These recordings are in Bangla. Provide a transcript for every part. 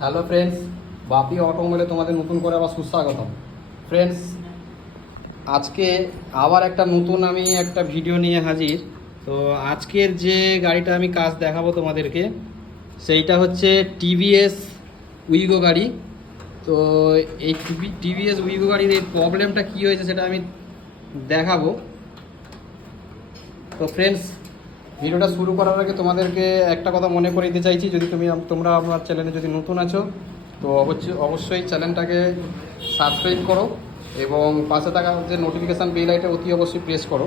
হ্যালো ফ্রেন্ডস, বাপি অটোমোবাইলে তোমাদের নতুন করে আবার সুস্বাগতম। ফ্রেন্ডস, আজকে আবার একটা নতুন আমি একটা ভিডিও নিয়ে হাজির। তো আজকের যে গাড়িটা আমি কাজ দেখাবো তোমাদেরকে, সেইটা হচ্ছে টিভিএস উইগো গাড়ি। তো এই টিভিএস উইগো গাড়ির এই প্রবলেমটা কী হয়েছে সেটা আমি দেখাবো। তো ফ্রেন্ডস, ভিডিওটা শুরু করার আগে তোমাদেরকে একটা কথা মনে করে দিতে চাইছি, যদি তোমরা আমার চ্যানেলে যদি নতুন আছো তো অবশ্যই চ্যানেলটাকে সাবস্ক্রাইব করো এবং পাশে থাকা যে নোটিফিকেশান বেল আইটা অতি অবশ্যই প্রেস করো।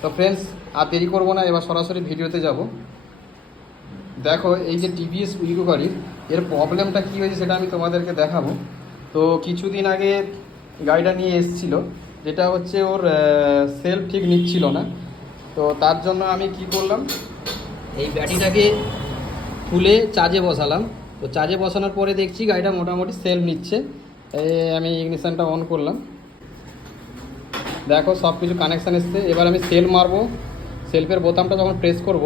তো ফ্রেন্ডস, আর দেরি করবো না, এবার সরাসরি ভিডিওতে যাব। দেখো, এই যে টিভিএস উইগো গাড়ির এর প্রবলেমটা কী হয়েছে সেটা আমি তোমাদেরকে দেখাবো। তো কিছুদিন আগে গাড়িটা নিয়ে এসেছিলো, যেটা হচ্ছে ওর সেলফ ঠিক নিচ্ছিল না। তো তার জন্য আমি কি করলাম, এই ব্যাটারিটাকে খুলে চার্জে বসালাম। তো চার্জে বসানোর পরে দেখছি গাড়িটা মোটামুটি সেলফ নিচ্ছে। আমি ইগনিশনটা অন করলাম, দেখো সব কিছু কানেকশান এসছে। এবার আমি সেল মারবো, সেলফের বোতামটা যখন প্রেস করব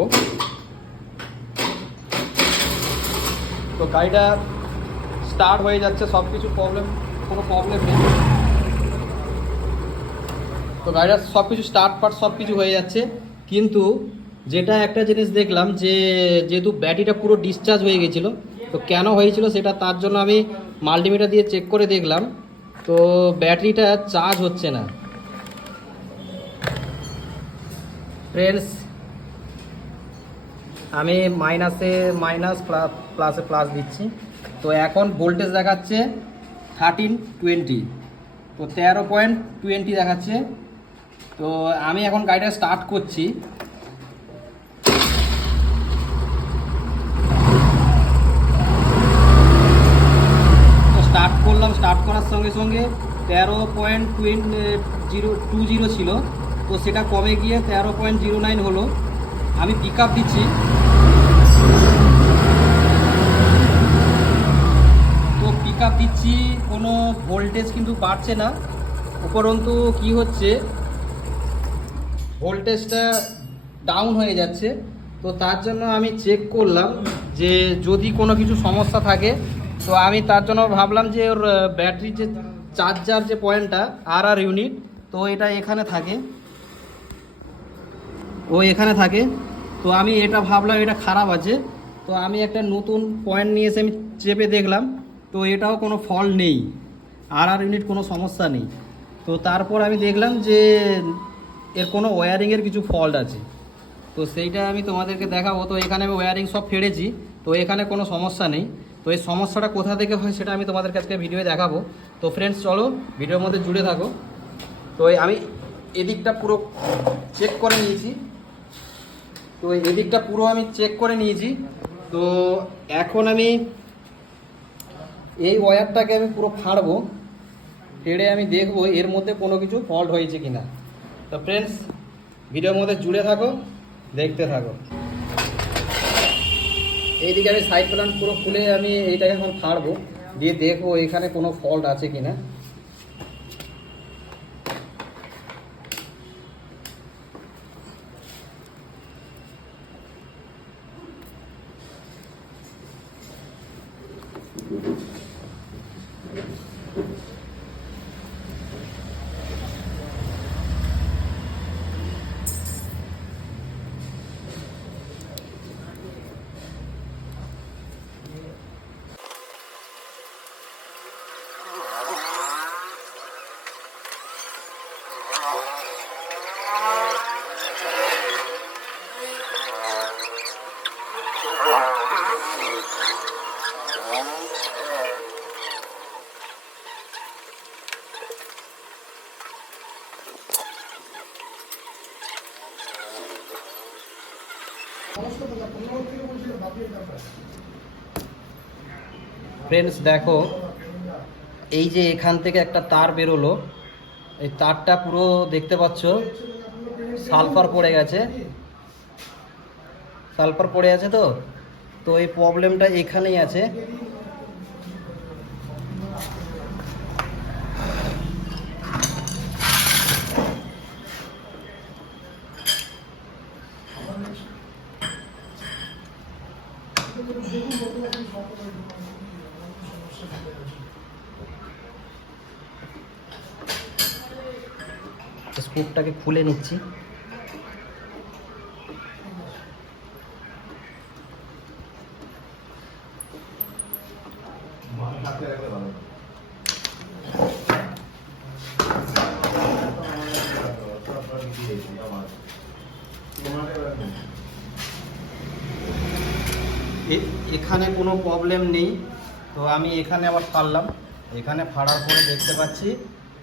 তো গাড়িটা স্টার্ট হয়ে যাচ্ছে, সব কিছু কোনো প্রবলেম নেই। তো গাড়িটা সব কিছু স্টার্ট সব কিছু হয়ে যাচ্ছে, কিন্তু যেটা একটা জিনিস দেখলাম যে যেহেতু ব্যাটারিটা পুরো ডিসচার্জ হয়ে গেছিলো, তো কেন হয়েছিল সেটা তার জন্য আমি মাল্টিমিটার দিয়ে চেক করে দেখলাম। তো ব্যাটারিটা চার্জ হচ্ছে না। ফ্রেন্ডস, আমি মাইনাসে মাইনাস, প্লাসে প্লাস দিচ্ছি। তো এখন ভোল্টেজ দেখাচ্ছে 1320, তো 13.20 দেখাচ্ছে। তো আমি এখন গাড়িটা স্টার্ট করছি। তো স্টার্ট করলাম, স্টার্ট করার সঙ্গে সঙ্গে 13.20 ছিল, তো সেটা কমে গিয়ে 13.09 হলো। আমি পিক আপ দিচ্ছি, তো পিক আপ দিচ্ছি, কোনো ভোল্টেজ কিন্তু বাড়ছে না। উপরন্তু কি হচ্ছে, ভোল্টেজটা ডাউন হয়ে যাচ্ছে। তো তার জন্য আমি চেক করলাম যে যদি কোনো কিছু সমস্যা থাকে, তো আমি তার জন্য ভাবলাম যে ওর ব্যাটারির যে চার্জার যে পয়েন্টটা আর ইউনিট, তো এটা এখানে থাকে, এখানে থাকে। তো আমি এটা ভাবলাম এটা খারাপ আছে। তো আমি একটা নতুন পয়েন্ট নিয়ে এসে আমি চেপে দেখলাম, তো এটাও কোনো ফল্ট নেই, আর ইউনিট কোনো সমস্যা নেই। তো তারপর আমি দেখলাম যে এর কোনো ওয়্যারিংয়ের কিছু ফল্ট আছে, তো সেইটা আমি তোমাদেরকে দেখাবো। তো এখানে আমি ওয়্যারিং সব ফেড়েছি, তো এখানে কোনো সমস্যা নেই। তো এই সমস্যাটা কোথা থেকে হয় সেটা আমি তোমাদের কাছে ভিডিওয়ে দেখাবো। তো ফ্রেন্ডস, চলো ভিডিওর মধ্যে জুড়ে থাকো। তো আমি এদিকটা পুরো চেক করে নিয়েছি, তো এদিকটা পুরো আমি চেক করে নিয়েছি। তো এখন আমি এই ওয়্যারটাকে আমি পুরো ফাড়বো, ফেড়ে আমি দেখবো এর মধ্যে কোনো কিছু ফল্ট হয়েছে কিনা। তো ফ্রেন্ডস, ভিডিওর মধ্যে জুড়ে থাকো, দেখতে থাকো। এইদিকে আমি সাইড প্ল্যান পুরো খুলে আমি এইটাকে এখন ফাড়বো, দিয়ে দেখবো এখানে কোনো ফল্ট আছে কিনা। ফ্রেন্ডস, দেখো এই যে এখান থেকে একটা তার বেরোলো, এই তারটা পুরো দেখতে পাচ্ছ সালফার পড়ে গেছে, সালফার পড়ে আছে। তো তো এই প্রবলেমটা এখানেই আছে। স্ক্রুটাকে খুলে নিচ্ছি। এখানে কোনো প্রবলেম নেই, তো আমি এখানে আবার ফাড়লাম। এখানে ফাড়ার পরে দেখতে পাচ্ছি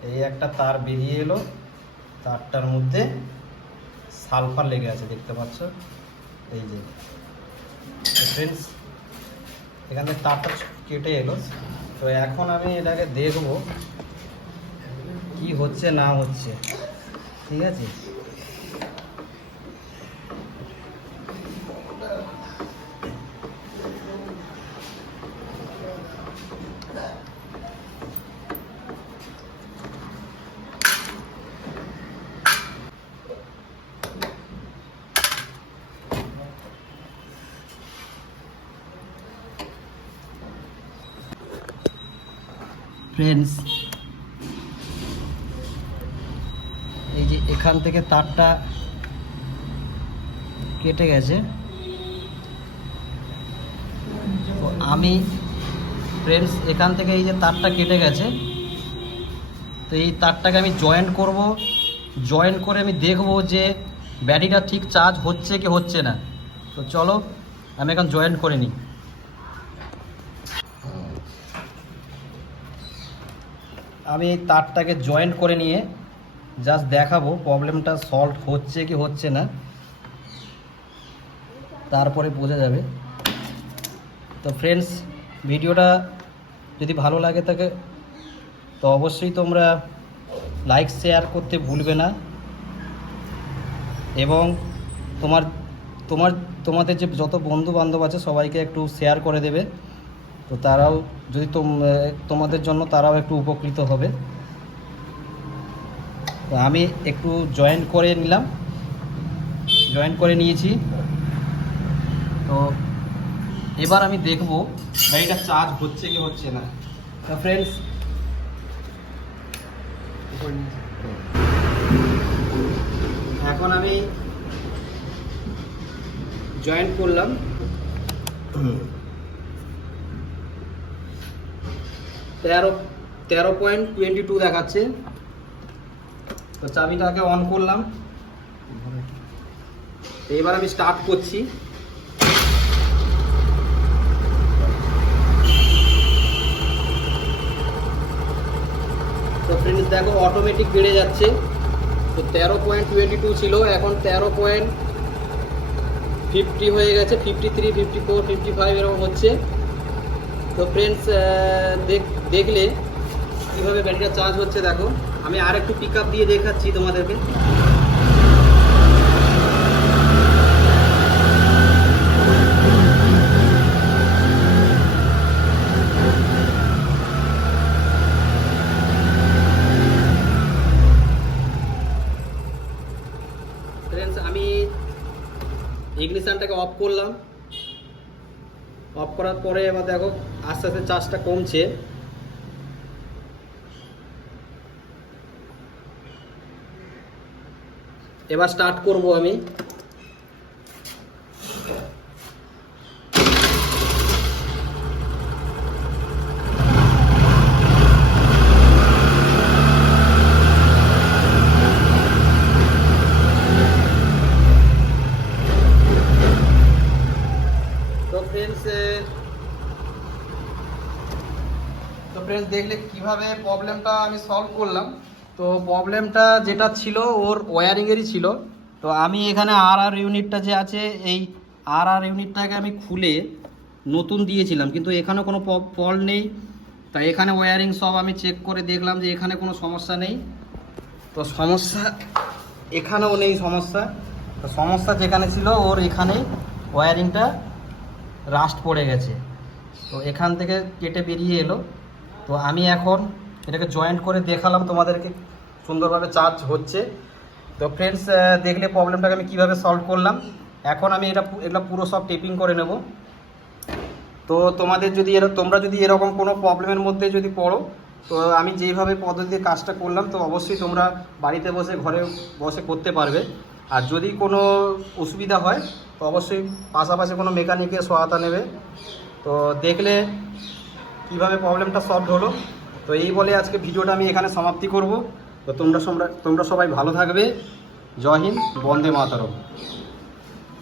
এই একটা তার বেরিয়ে এলো, তারটার মধ্যে সালফার লেগে আছে, দেখতে পাচ্ছ এই যে ফ্রেন্ডস, এখান থেকে তারটা কেটে এলো। তো এখন আমি এটাকে দেখব কি হচ্ছে না হচ্ছে, ঠিক আছে। ফ্রেন্ডস, এই যে এখান থেকে তারটা কেটে গেছে। তো আমি ফ্রেন্ডস এখান থেকে এই যে তারটা কেটে গেছে, তো এই তারটাকে আমি জয়েন্ট করব। জয়েন্ট করে আমি দেখব যে ব্যাটারিটা ঠিক চার্জ হচ্ছে কি হচ্ছে না। তো চলো আমি এখন জয়েন্ট করে নিই। আমি এই তারটাকে জয়েন্ট করে নিয়ে জাস্ট দেখাবো প্রবলেমটা সলভ হচ্ছে কি হচ্ছে না, তারপরে বোঝা যাবে। তো ফ্রেন্ডস, ভিডিওটা যদি ভালো লাগে থাকে তো অবশ্যই তোমরা লাইক শেয়ার করতে ভুলবে না, এবং তোমাদের যে যত বন্ধু বান্ধব আছে সবাইকে একটু শেয়ার করে দেবে। তো তারাও যদি তোমাদের জন্য তারাও একটু উপকৃত হবে। তো আমি একটু জয়েন্ট করে নিলাম, জয়েন্ট করে নিয়েছি। তো এবার আমি দেখব গাড়িটা চার্জ হচ্ছে কি হচ্ছে না। তো ফ্রেন্ডস, এখন আমি জয়েন্ট করলাম। 13.22 দেখাচ্ছে। তো চাবিটাকে অন করলাম, এবার আমি স্টার্ট করছি। তো ফ্রেন্ডস দেখো অটোমেটিক বেড়ে যাচ্ছে। তো 13.22 ছিল, এখন 13.50 হয়ে গেছে, 53, 54, 55 এরকম হচ্ছে। তো ফ্রেন্ডস দেখলে কীভাবে ব্যাটারিটা চার্জ হচ্ছে দেখো। আমি আর একটু পিক আপ দিয়ে দেখাচ্ছি তোমাদেরকে। ফ্রেন্ডস, আমি ইগনিশনটাকে অফ করলাম। অফ করার পরে এবার দেখো আস্তে আস্তে চার্জটা কমছে। এবার স্টার্ট করব আমি। তো ফ্রেন্ডস দেখলে কিভাবে প্রবলেমটা আমি সলভ করলাম। তো প্রবলেমটা যেটা ছিল ওর ওয়্যারিংয়েরই ছিল। তো আমি এখানে আর ইউনিটটা যে আছে, এই আর ইউনিটটাকে আমি খুলে নতুন দিয়েছিলাম, কিন্তু এখানে কোনো ফল্ট নেই। তাই এখানে ওয়্যারিং সব আমি চেক করে দেখলাম যে এখানে কোনো সমস্যা নেই। তো সমস্যা এখানেও নেই সমস্যা। তো সমস্যা যেখানে ছিল ওর এখানে ওয়্যারিংটা রাস্ট পড়ে গেছে। তো এখান থেকে কেটে বেরিয়ে এলো। তো আমি এখন এটাকে জয়েন্ট করে দেখালাম তোমাদেরকে সুন্দরভাবে চার্জ হচ্ছে। তো ফ্রেন্ডস দেখলে প্রবলেমটাকে আমি কীভাবে সলভ করলাম। এখন আমি এগুলো পুরো সব টেপিং করে নেব। তো তোমাদের যদি তোমরা যদি এরকম কোনো প্রবলেমের মধ্যে যদি পড়ো, তো আমি যেইভাবে পদ্ধতিতে কাজটা করলাম তো অবশ্যই তোমরা বাড়িতে বসে ঘরে বসে করতে পারবে। আর যদি কোনো অসুবিধা হয় তো অবশ্যই পাশাপাশি কোনো মেকানিকের সহায়তা নেবে। তো দেখলে কীভাবে প্রবলেমটা সলভ হলো। তো এই বলে আজকে ভিডিওটা আমি এখানে সমাপ্তি করব। তো তোমরা সবাই ভালো থাকবে। জয় হিন্দ, বন্দে মাতরম।